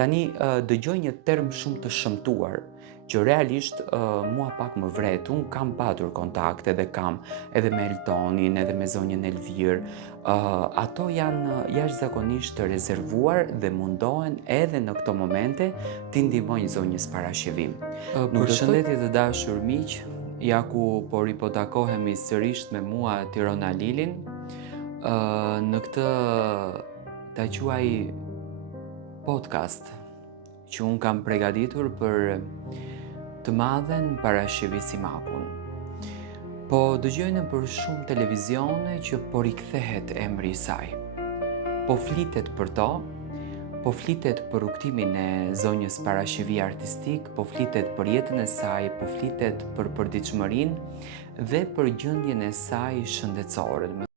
Tani dëgjoj një term shumë të shëmtuar, që realisht mua pak më vret. Unë kam patur kontakte dhe kam edhe me Eltonin, edhe me zonjën Elvir. Ato janë jashtëzakonisht të rezervuar dhe mundohen edhe në këto momente t'i ndihmojnë zonjës parashivim. Përshëndetje të dashur miq, ja ku po ripotakohemi sërish me mua Tirona Lilin, në këtë ta quaj podcast që unë kam përgatitur për të madhen parashivi Simakun. Po dëgjojnë për shumë televizione që po rikthehet emri i saj. Po flitet për to, po flitet për rukëtimin e zonjës parashivi artistik, po flitet për jetën e saj, po flitet për përditshmërinë dhe për gjendjen e saj shëndetësore.